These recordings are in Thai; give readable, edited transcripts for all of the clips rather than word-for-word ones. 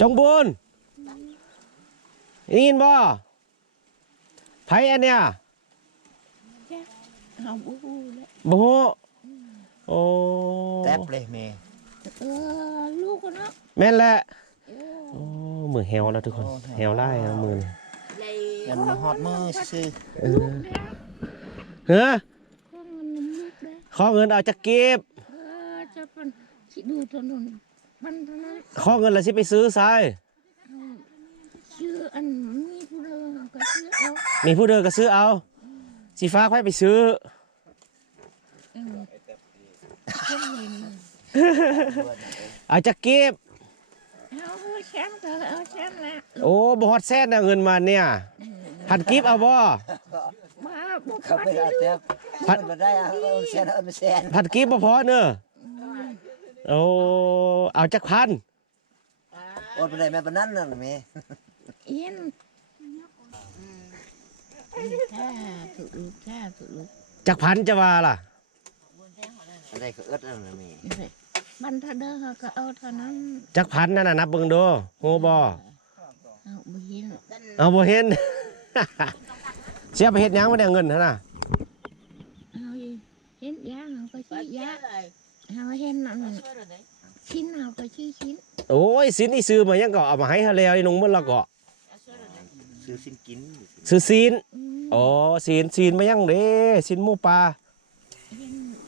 จงบุญยินบ่ไผอันเนี้ยบ่ฮู้โอ้แท็บเลยแม่ลูกเนาะแม่นแหละโอ้มือแฮวแล้วทุกคนแฮวไล่แล้วมือยันฮอดมือซื่อเฮ้อขอเงินเอาจากเก็บจะเป็นดูถนนมันเท่านั้นขอเงินแล้วสิไปซื้อทรายชื่ออันมีผู้เดินก็ซื้อเอามีผู้เดินก็ซื้อเอาสีฟ้าค่อยไปซื้อเอาจากเก็บเอาแชมป์ก็เอาแชมป์ละโอ้บ่ฮอดแซ่นะเงินมาเนี่ยพันกิฟเอาบ่มาบุกเขาไปเอาแท็บพันมาได้เอาแสนเอาไม่แสนพันกิฟบ่พอเนอะโอ้เอาจากพันโอนไปได้แม่ปนั่นน่ะแม่เอ็นถูกจากพันจะว่าล่ะได้ก็อึดนั่นน่ะแม่มันถ้าเด้อก็เอาเท่านั้นจากพันนั่นน่ะนับเบิ่งดูโหบ่เอาบ่เห็นเอาบ่เห็นเสียไปเฮ็ดหยังบ่ได้เงินหั่นน่ะเอาเห็นยาก็ชื่อยาเอาเห็นนั่นชิ้นเอาก็ชื่อชิ้นโอ้ยสินอีซื้อมายังก็เอามาให้ฮะแล้วไอ้นุ่งมันละก็ซื้อสินกินซื้อซีนอ๋อซีนมายังเด้ซีนหมูปลา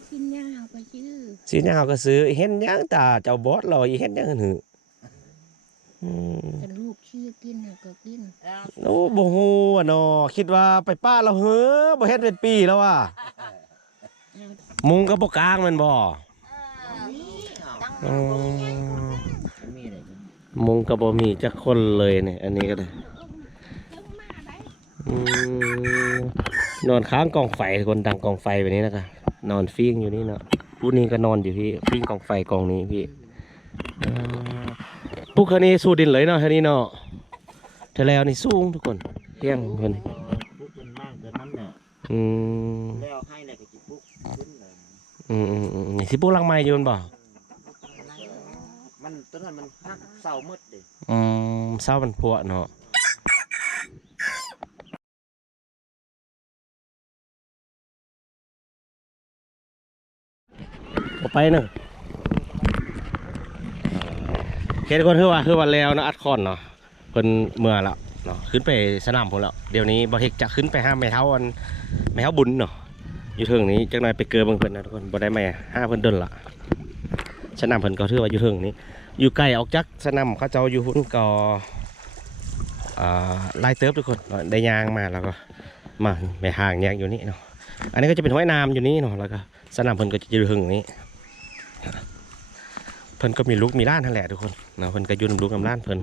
ชิ้นยาเอาก็ชื่อซีนยังเอาก็ซื้อเห็นยังตาเจ้าบอสลอยเห็นยังหือแต่ลูกชื่อกินก็กินโอ้บ่ฮู้อ่ะเนาะคิดว่าไปป้าเราเฮ้อบ่เฮ็ดเป็นปีแล้วว่ะมุงก็บ่กลางมันบ่มุงก็บ่มีจักคนเลยเนี่ยอันนี้ก็ได้นอนค้างกองไฟคนดังกองไฟแบบนี้นะครับนอนฟิ้งอยู่นี่เนาะผู้นี้ก็นอนอยู่ที่ฟิ้งกองไฟกองนี้พี่พวกคันนี้สู้ดินเลยเนาะคันนี้เนาะแต่แล้วนี่สูงทุกคนเที่ยงคนแล้วให้เลยก็จิปุ๊กขึ้นเลยนี่สิปุ๊กลังไม้อยู่บ่มันตอนนั้นมันหักเสาหมดเลยเศร้ามันพวเนาะไปหนึ่งเฮ็ดก่อนคือว่าแล้วนะอัดคอนเนาะเพิ่นเมื่อละเนาะขึ้นไปสนามพุ่นแล้วเดี๋ยวนี้บ่เทคจะขึ้นไปห้ามแม่เท้าอันแม่เท้าบุญเนาะอยู่เทิงนี้จักหน่อยไปเกิดเบิ่งเพิ่นนะทุกคนบ่ได้แม่ห้าเพิ่นเดินละสนามเพิ่นก็ถือว่าอยู่เทิงนี้อยู่ไกลออกจากสนามเขาเจ้าอยู่หุ่นก็ไล่เติบทุกคนได้ยางมาแล้วก็มาแม่ห่างยางอยู่นี่เนาะอันนี้ก็จะเป็นห้วยน้ำอยู่นี่เนาะแล้วก็สนามเพิ่นก็จะอยู่เทิงนี้เพิ่นก็มีลูกมีล้านนั่นแหละทุกคนเนาะเพิ่นก็ยุ่นลูกกับล้านเพิ่น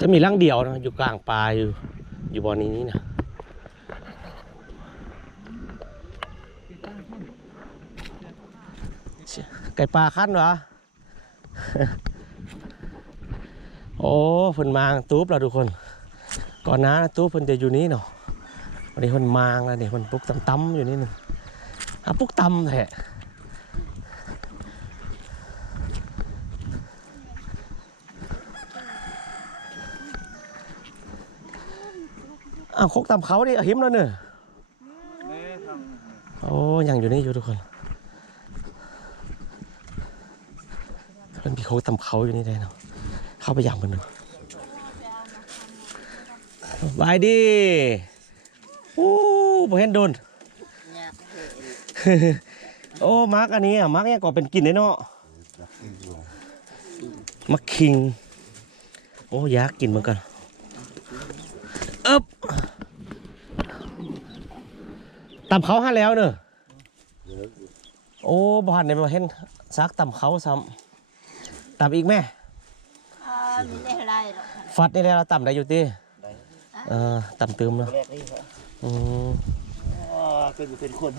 จะมีร่างเดียวนะอยู่กลางป่าอยู่บ่อนี้นะไก่ปลาขั้นวะโอ้เพิ่นมางตูบเราทุกคนก่อนนะตูบเพิ่นจะอยู่นี้เนาะวันนี้คนมางแล้วเนี่ยคนปุ๊กตั้มอยู่นี่นึงปุ๊กตั้มแท้คกตำเขาดิหิมแล้วเนอะโอ้ยังอยู่นี่อยู่ทุกคนมันมีโคกตำเขาอยู่นี่ได้เนาะเข้าไปอย่างมันดูบายดีโอ้บ่เห็นโดนโอ้มาร์กอันนี้มาร์กเนี่ยก็เป็นกินได้เนาะมักคิงโอ้อยากกินเหมือนกันตำเขาห้าแล้วเนอะโอ้บ้านเนี่ยมาเห็นซักตำเขาซ้ำตำอีกแม่ฟัดนี่แหละเราตำได้อยู่ตีตำเติมเนาะเป็นคน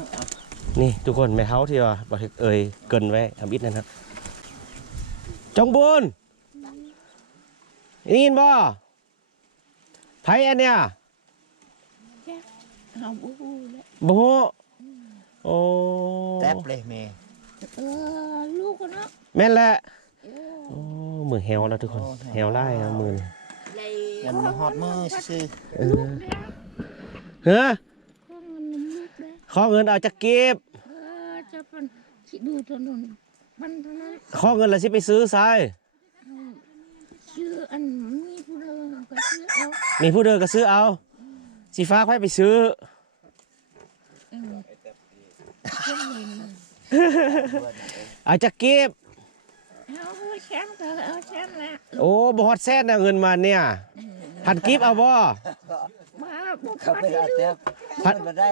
นี่ทุกคนแม่เท้าที่ว่าบริเอ่ยเกินไว้ทำอิฐนั่นครับจงบุญยินบ่ไผอันเนี้ยบ่ฮู้โอ้ tép lên mẹ ลูกเนาะ แม่นแหละ เออ โอ้มือแฮวแล้วทุกคนแฮวไล่เอามือนี่ gần nó hot mơ sư ลูกแล้ว เฮ้อ ข้อมันน้ำลูกแล้ว ขอเงินเอาจากเก็บ จะเป็นคิดดูถนนมันเท่านั้น ขอเงินแล้วสิไปซื้อทราย ชื่ออันมีผู้เดินก็ชื่อเอา มีผู้เดินก็ซื้อเอาสิฟ้าให้ไปซื้อ เช่นเลยนะ เอาจากเก็บ เอาแชมป์ก็เอาแชมป์ละ โอ้บ่ฮอดแซนนะเงินมาเนี่ยพันกิฟเอาบ่ บ้าบุก không ไป biết ที่ là ลูก tép mình vào đây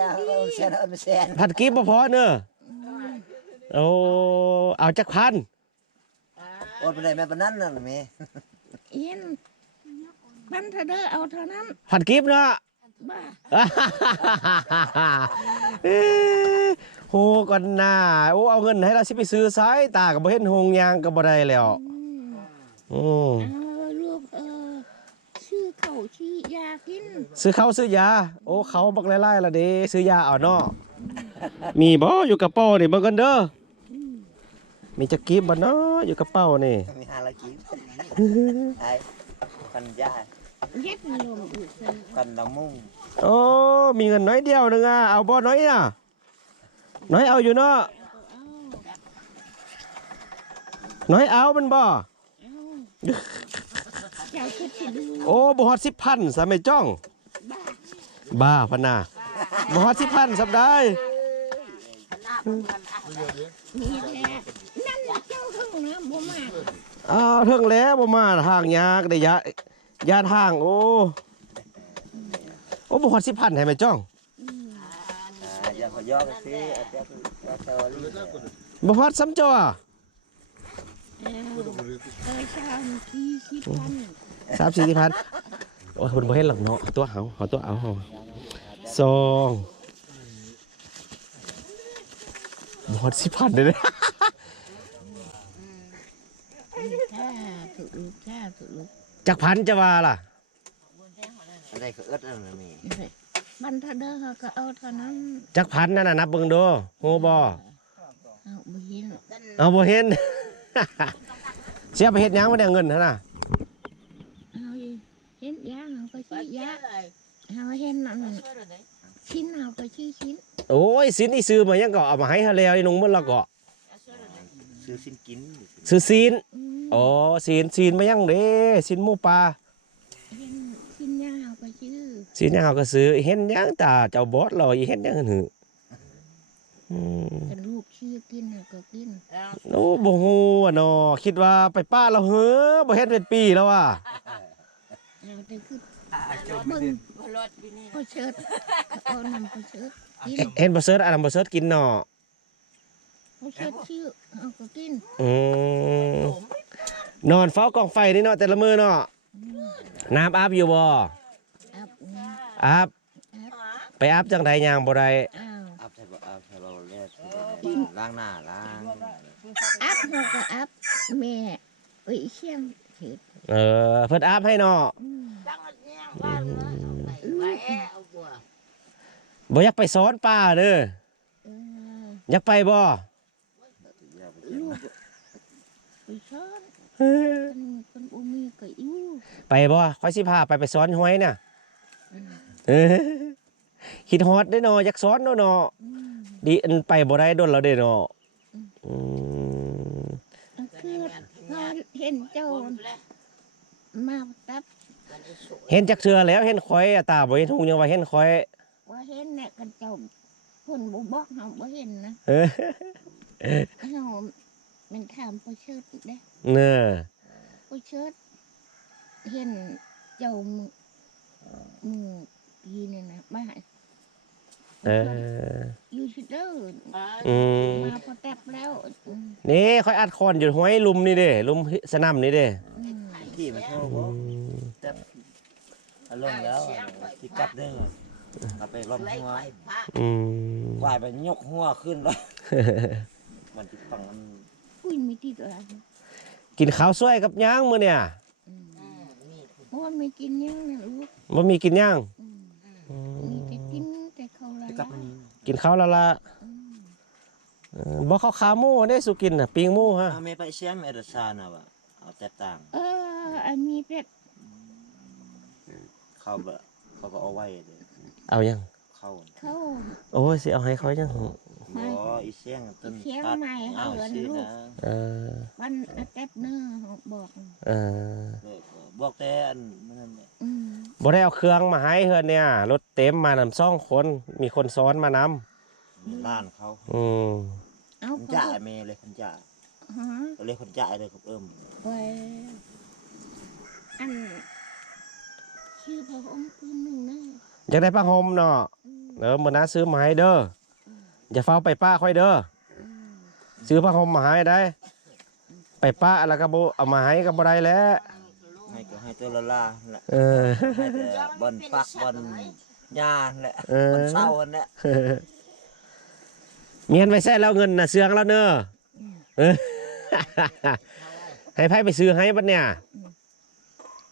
ôm sen พันกิฟบ่พอเนอะโอ้เอาจากพัน ôm bên này mẹ bênนั้นน่ะแม่ เย็นบันเทเดอร์เอาเท่านั้น พันกิฟเนาะ บ้า เอ้ยโหก่อนหน้าโอ้เอาเงินให้เราสิไปซื้อสายตาก็บ่เห็นหงยางก็บ่ได้แล้วอืม เอาลูกชื่อเขาชื่อยากิน ซื้อข้าวซื้อยาโอ้เขาบักไล่ๆละเด้ซื้อยาเอาเนาะมีบ่อยู่กระเป๋านี่เบิ่งกันเด้อมีจักกีบบ่เนาะอยู่กระเป๋านี่ มี500 kg ai phần da เย็ดมาลงอีกเลย phần đồng mung โอ้มีเงินน้อยเดียวนึงอ่ะเอาบ่น้อยน่ะน้อยเอาอยู่เนาะน้อยเอามันบ่ เอาเจ้าคิดสิดู โอ้บ่ฮอด10,000ซะแม่จ้อง บ้า บ้าพะนาบ่ฮอด10,000สัปดาห์ มีแท้นั่นเจ้าเพิ่งนะบ่มาก อ้าวถึงแล้วบ่มาทางยากได้ยาทางโอ้บ่ฮอด10,000ให้แม่จ้อง giờ phải do cái phía tép tao đi บ่ฮอดซ้ำจ้อ ชามที่คิดพัน 3-4,000โอ้ยเพิ่นบ่เห็นหรอกเนาะตัวเอาตัวเอาซองบ่ฮอด10,000เด้อ ถ้าถูกลูกถ้าถูกลูก จักพันจะว่าล่ะ ở đây có ớt rồi mẹ บันเทเดอร์เขาก็เอาเท่านั้น จักพันนั่นน่ะนับเบิ่งดูโหบ่ เอาบ่เห็น เอาบ่เห็น เสียไปเฮ็ดหยังบ่ได้เงินหั่นน่ะ เอาเห็นยาเขาก็ชื่อยาเอาเห็นนั่นชิ้นเขาก็ชื่อชิ้น โอ้ยสินอีซื้อมายังก็เอามาให้เฮาแล้วอีหนุ่งมันละก็ sư xin kín ซื้อซีนอ๋อซีนมายังเด้ซีนหมูปลา เห็นชิ้นยาเขาก็ชื่อ ซีนยังเฮาก็ซื้อเห็นยังตาเจ้าบอสเราอีเห็นยังหืออืม แต่ลูกชื่อกินเขาก็กิน โอ้บ่ฮู้อะเนาะคิดว่าไปป้าเราเฮ้อบ่เฮ็ดเป็นปีแล้วอ่ะ เอาแต่คือเบิ่งพอเชิดเอานำพอเชิดกิน เห็นบ่เซิร์ชอันนั้นบ่เซิร์ชกินเนาะ พอเชิดชื่อเขาก็กิน อืมนอนเฝ้ากองไฟนี่เนาะแต่ละมื้อเนาะน้ำอาบอยู่บ่ อับนะ อาบ อับ ไปอาบจังไดย่างบ่ได้ อ้าว áp thay bao lên lang nà lang อัพเขาก็อัพแม่เอ้ยเชียงเถิด เพิ่นอาบให้เนาะ บ่อยากไปสอนป้าเด้อ เออ อยากไปบ่ ลูกไปช้อนคนอุมีก็อยู่ ไปบ่ค่อยสิพาไปสอนหวยน่ะเออคิดฮอดเด้อเนาะอยากสอนเนาะเนาะ อืม ดีอันไปบ่ได้โดนแล้วเด้อเนาะอืม คือพอเห็นเจ้ามาตับ เห็นจักเทื่อแล้วเห็นข่อยอะตาบ่เห็นหุงยังว่าเห็นข่อย ว่าเห็นเนี่ยกันเจ้าคนบ่บอกเฮาบ่เห็นนะ เออ เฮามันถามพอเชิดเด้ เน้อ พอเชิดเห็นเจ้ามือปีนี่นะมา เออ อยู่ที่เด้อ อืม มาพอแตบแล้วอืม นี่ค่อยอัดคอนอยู่ห้วยลุมนี่เด้ลุมสนามนี่เด้ อืม gì mà thôi อื bố ม tép lông đó thì cắt đây rồi cắtไป lông hoa อืม quàiไปยกหัวขึ้นแล้วมันติดฝั่งมัน อุ้ยไม่ติดอะไร กินข้าวสวยกับย่างมื้อเนี่ย เพราะว่าไม่กินยังนะลูก บ่มีกินย่าง อืม อื มี ม แต่กินแต่เขาวละ ไป ละ cắtมันนี้ กินข้าวและละ อืม เ บ่เข้าขาหมูได้สุกินน่ะปิ้งหมูฮะ ไม่ไปเชียมเอรซานะวะเอาแต่ต่าง อันมีเป็ด เขาแบบเขาก็เอาไว้เลย เอายัง เขา เขา โอ้ยสิเอาให้เขายัง บ่อีเสียงต้น เชียงใหม่ เอา เอาเงิน สิ ลูก นะ เออ วันอาทิตย์หนึงบอก เออ บอกแต่อันนั่นแหละ บ่ได้เอาเครื่องมาให้เฮือนเนี่ยรถเต็มมานำ2คนมีคนซ้อนมานำ ร้านเขา เอา คน เขา จ่ายเมเลยคนจ่าย ฮะ ก็เลยคนจ่ายเลยครับไว้อันชื่อพระองค์ปืนหนึ่งนะ อยากได้ผ้าห่มเนาะมื้อหน้าซื้อมาให้เด้ออย่าเฝ้าไปป้าค่อยเด้อซื้อผ้าห่มมาให้ได้ ไปป้าแล้วก็บ่เอามาให้ก็บ่ได้แล้ว ให้ก็ให้ตัวละลาแหละ เออ ให้แต่บอนปักบอนหญ้าแหละ เออ บอนเศร้าแหละ เมียนไว้แซ่แล้วเงินน่ะเสืองแล้วเนอะเออ ให้ไผไปซื้อให้บัดเนี่ย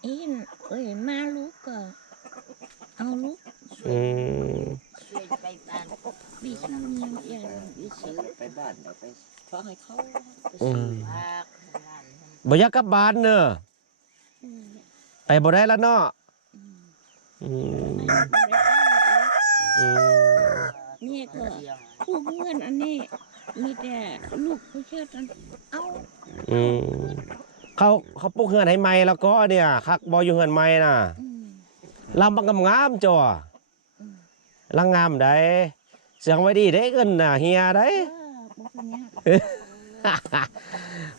อินมาลูกก็เอาลูก อืม บิชูเนียอย่างบิชู ไปบ้านเอาไปฟังให้เขาไป อื ซื้อ มบ่อยากกลับบ้านเนอะไปบ่ได้แล้วเนาะอืมอืม นี่ก็ผู้เพื่อนอันนี้มีแต่ลูกผู้เชื่อกันเอา อืมเขาปลูกเฮือนให้ใหม่แล้วก็เนี่ยคักบ่อยู่เฮือนใหม่น่ะลำบักงามๆจ้ะลังงามได้เสียงไว้ดีได้เงินน่ะเฮียได้ บุคเนี้ย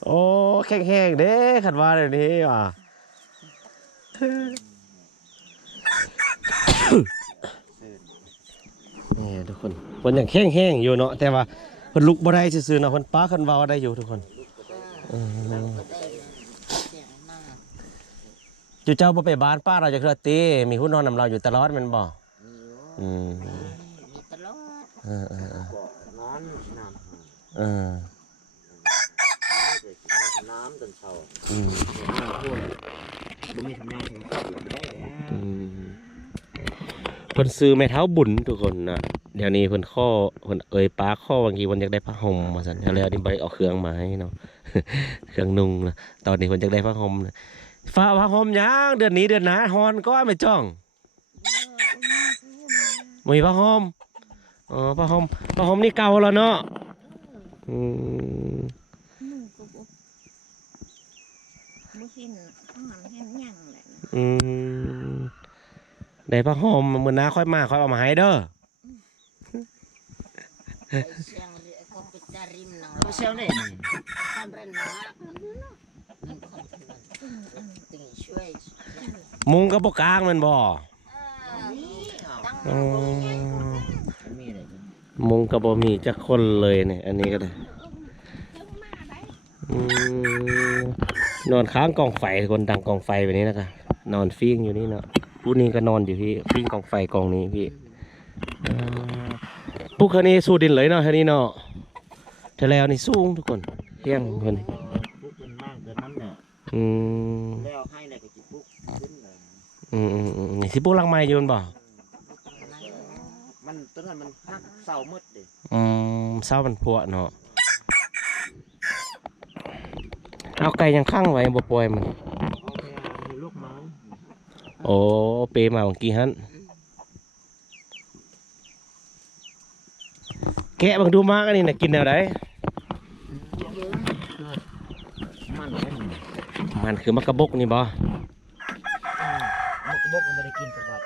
โอ้แข็งๆเด้ขันว่าเดี๋ยวนี้ว่ะ นี่ทุกคนเพิ่นยังแข็งๆอยู่เนาะแต่ว่าเพิ่นลุกบ่ได้ซื่อๆเนาะเพิ่นป้าเพิ่นเว้าได้อยู่ทุกคนจุเจ้าบ่ไปบ้านป้าเราจะเคลื่อนตีมีหุ้นนอนนำเราอยู่ตลอดแมันบ่อืม มีตลอด เออ นอนน้ำ เออ น้ำจนเช้า อืม บ่มีทำงานถึงเข้าอยู่ได้แล้ว อืมเพิ่นซื้อไม้เท้าบุญทุกคนนะเดี๋ยวนี้เพิ่นข้อเพิ่นป้าข้อบางทีเพิ่นอยากได้ผ้าห่มมาสั่นแล้วนี่บ่ได้เอาเครื่องมาให้เนาะ เครื่องนุ่งนะตอนนี้เพิ่นอยากได้ผ้าห่มนะฟ้าผ้าห่มหยังเดือนนี้เดือนหน้าฮ้อนก็ไม่จ้องมีผ้าห่มอ๋อผ้าห่มนี่เก่าแล้วเนาะอืม หนูก็บุเห็นข้างหลังเห็นยังแหละ อืมได้ผ้าห่มมื้อหน้าค่อยเอามาให้เด้อ เชียงเรียกก็ไปจาริมหนัง ไม่เช้าเนี่ย ทำเรนนะติงช่วย มุงก็บ่กลางแมันบ่ ตั้ง มีอะไร มุงก็บ่มีจักคนเลยเนี่ยอันนี้ก็ได้อืมนอนค้างกองไฟคนดังกองไฟแบบนี้นะครับนอนฟิ้งอยู่นี่เนาะผู้นี้ก็นอนอยู่ที่ฟิ้งกองไฟกองนี้พี่ปุ๊กคันนี้สู้ดินเลยเนาะคันนี้เนาะเธอแล้วนี่สูงทุกคนเที่ยงคน ปุ๊กเป็นมากเกินนั้นเนี่ย อืม แล้วให้อะไรก็จิปุ๊กขึ้นเลย นี่สิปุ๊กลังไม้อยู่นั่นบ่ มันตอนนั้นมันหักเสามืดดิ เศร้ามันพวเนาะเอาไก่ยังข้างไว้บ่ปล่อยมัน โอเคมีลูกไม้ โอ้เปมาเมื่อกี้ฮั่นแกะบังดูมากอันนี้น่ะกินแนวใด มันเล่น มันคือมักกะบกนี่บ่ มันก็บอกมันไม่ได้กินสักบาท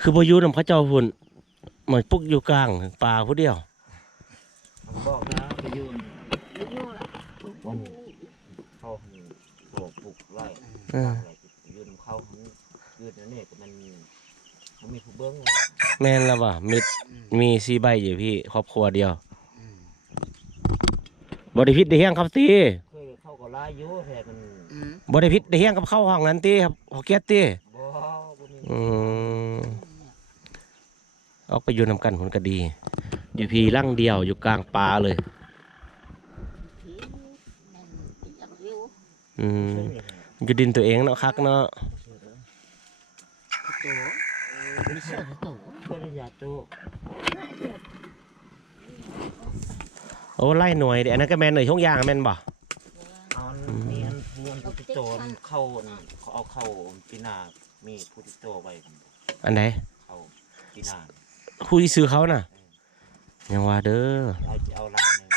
คือบ่อยู่นำเขาเจ้าพุ่นมันปุกอยู่กลางป่าผู้เดียว ผมบอกนะไปยืนวันเขาปลูกไร่ยืนเขายืนนั่นเนี่ยมันมีผู้เบิ้ง แม่นแล้วว่ะมี4ใบอยู่พี่ครอบครัวเดียวบ่ได้พิษได้เฮียงครับติ เคยเข้ากับลายอยู่แต่มัน บ่ได้พิษได้เฮียงกับเข้าห้องนั้นติครับเฮาเกียดติ บ่มี อืมออกไปอยู่นำกันคนก็ดี อยู่พี่ร่างเดียวอยู่กลางป่าเลย อืมอยู่ดินตัวเองเนาะคักเนาะ ตัวไม่ใช่ตัวก็ได้ยาตัว โอ้ไล่หน่วยเดี๋ยวอันนั้นก็แม่นหน่วยช่วงยางแม่นบ่ เอานี่อันเงินผู้ติดตัวเข้าเขาเอาเข้าปีนามีผู้ติดตัวไว้ อันไหน เข้าปีนา ผู้ที่ซื้อเขาน่ะยังว่าเด้อ เอาล้านหนึ่ง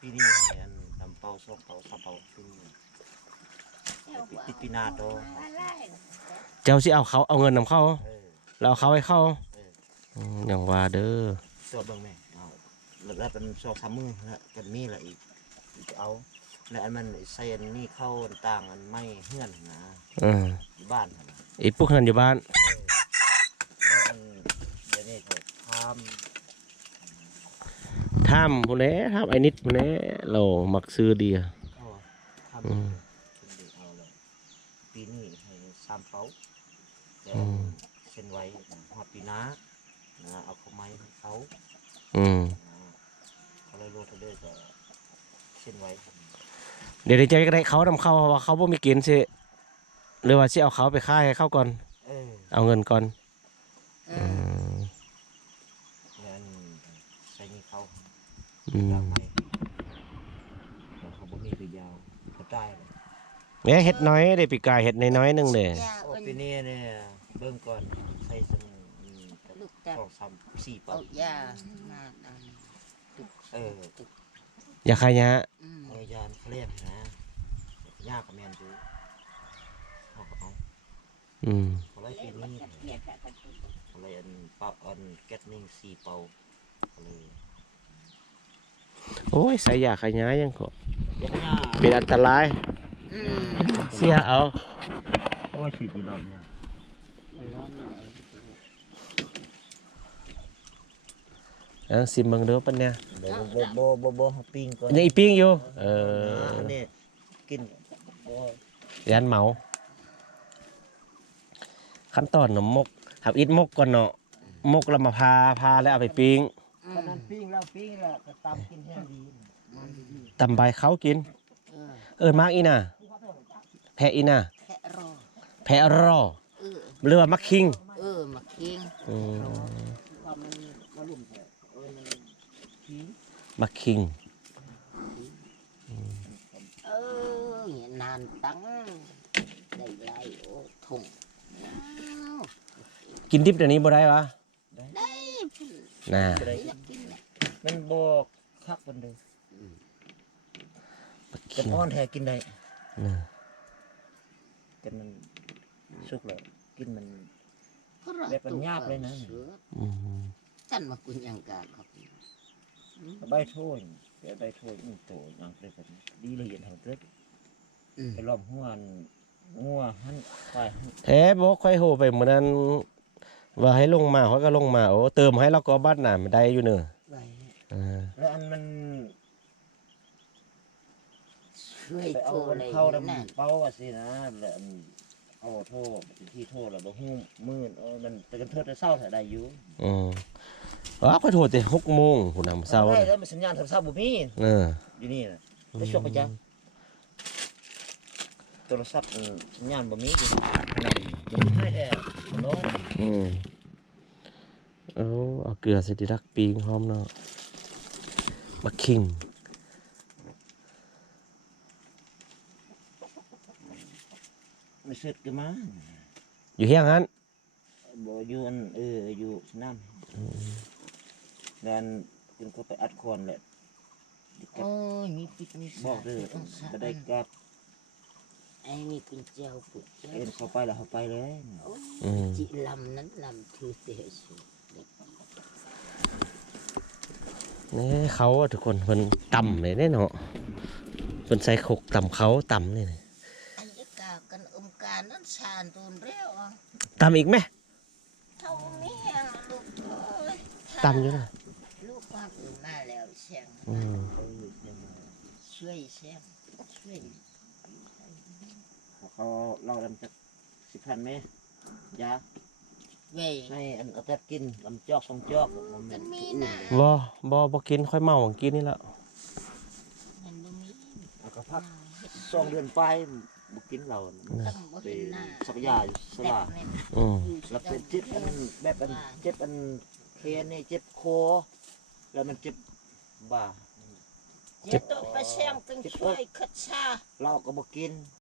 ปีนี้ให้อันนำเป่าส่งเป่าสับเป่าปีนี้ติดปีนาตัว เจ้าสิเอาเงินนำเข้า เราเอาเขาให้เข้า เออ ยังว่าเด้อ ตัวเบิ่งแม่เอาแล้วเป็นซอกซ้ำมือแล้วกันมีอะไรอีกเอาแล้วอันมันใส่อันนี้เข้าต่างอันไม่เฮือนนะ บ้านนะ ไอ้พวกนั้นอยู่บ้าน แล้วอันเดี๋ยวนี้เขาท ถ้ำพวกนี้ถ้ำไอ้นิดพวกนี้เรามักซื้อดีอะ ำเขาทำ อืม เป็นเด็กเอาเลยปีนี้ให้3 เป๋าแต่ อืม เส้นไว้หอดปีหน้านะเอาเข้าไม้ให้เขา อืม เขาเลยโรดเดอร์ก็เส้นไว้ เดี๋ยวจะได้เขานำเข้าเพราะว่าเขาบ่มีกินสิหรือว่าสิเอาเขาไปค่ายให้เข้าก่อน เออ เอาเงินก่อน Ừ. แล้วอันใส่นี่เขา อืม ยางไม้แล้วเขาบ่มีไปยาวเขาตายเลย เนี่ยเห็ดน้อยได้ปีกายเห็ดน้อยๆนึงเด้ โอ้ปีนี้เนี่ยเบิ่งก่อนใส่สมลูกแต่ 2 3 4 เป๋า เอายามาอัน เออ อย่าขายะ ยานเขาเรียกนะยากกับแมนดูเขาก็เอา อืม เขาไล่ปีนี้เขาไล่อันปรับอันแก๊สนิ่ง4 เป๋าเขาเลย โอ้ยใส่ยาขายะยังก็ เดี๋ยวหน้า เป็นอันตราย เสียเอา โอ้ยฉีดอีกรอบเนี่ย สิมเบิ่งเด้อปะเนี่ย เดี๋ยวโบเขาปิ้งก่อน ยังอีปิ้งอยู่อันนี้กินโอ้ ยันเหมาขั้นตอนหนมมกหับอิดมกก่อนเนาะมกแล้วมาพาแล้วเอาไปปิ้ง ตอนนั้นปิ้งแล้วก็ตำกินแห้งดีมันดี ตำใบเขากิน มากอีน่ะแพะอีน่ะ แค่รอ แพะรอ เออ หรือว่ามักคิง มาเคียง อืม ความมันกระลุ่มแท้มันขี้ มักคิง เนี่ยนานตั้งได้ไรโอ้ถุง กินดิบเดี๋ยวนี้บ่ได้วะ ได้ น่ะ อะไร อยากกินแหละ มันบอกคักมันเด้อ มัก จะ คิง อ้อนแท้กินได้ น่ะ แต่มันสุกแล้วกินมัน เพราะเรา แบบมันยากเลยนะ เสือ อืม ท่านมากุญยังกาครับ ใบโทนเดี๋ยวใบโทนมันโตอย่างเล็กแบบนี้ดีละเอียดเท่าเล็กไปล้อมหัวงัวหันควายหัน แท้บ่ค่อยโหไปเหมือนนั้นว่าให้ลงมาเขาก็ลงมาโอ้เติมให้แล้วก็บัดน่ะมันได้อยู่เนอะ ไว้ แล้วอันมัน ช่วย ไป โท เอา ร มัน เลย เข้า นั่น ดำเป้าอะสินะแล้วอันเอาโทษที่โทษแล้วบ่ฮู้มื้อมันแต่กันโทษแต่เช้าถ้าได้อยู่ อืมว่าค่อยโทรแต่6 โมงพุ่นน่ะมื้อเช้า ได้ น่ะ แล้วมันสัญญาณโทรศัพท์บ่มี เออ อยู่นี่น่ะไปชกไปจ้ะโทรศัพท์สัญญาณบ่มีอยู่นั่นบ่มีให้แท้เนาะ อืมเอาเกลือใส่ดิรักปีงพร้อมเนาะมักคิง ไม่สึกกันมา อยู่เฮียงหัน บ่อยู่อันอยู่สนามนั่นเพิ่นก็ไปอัดคอนแหละ โอ้ยมีปิดมี บอกเด้อบ่ได้กลับ ไอ้นี่กุญแจกุญแจ เอ็นเข้าไปแล้วเข้าไปเลย อืม จิลำนั้นลำคือเสียสุ นี่เขาอะทุกคนเพิ่นต่ำเลยเนาะเพิ่นใส่ขกต่ำเขาต่ำนี่นะ อันนี้กากันการนั้นชาญตูนเร็ว ต่ำอีกไหม เท่านี้ลูกเอ้ย ต่ำอยู่นะ ลูกความอื่นมาแล้วเชียง อืม ช่วยเชียงช่วย เขาเล่าลำจัก10,000แม่ยา เว้ย ให้อันเอาแต่กินลำจอก2จอกมัน มันมี อื่น นะ บ่กินค่อยเมาของกินนี่แหละ มันบ่มี เอากระเพ พัก2 เดือนไปบ่กินเราไปสักยาอยู่สลา อืม แล้วเป็นเจ็บอันแบบอันเจ็บอันเคนนี่เจ็บคอแล้วมันเจ็บบ่า เจ็บตัวไปแซงตึงช่วยคัดชา เราก็บ่กิน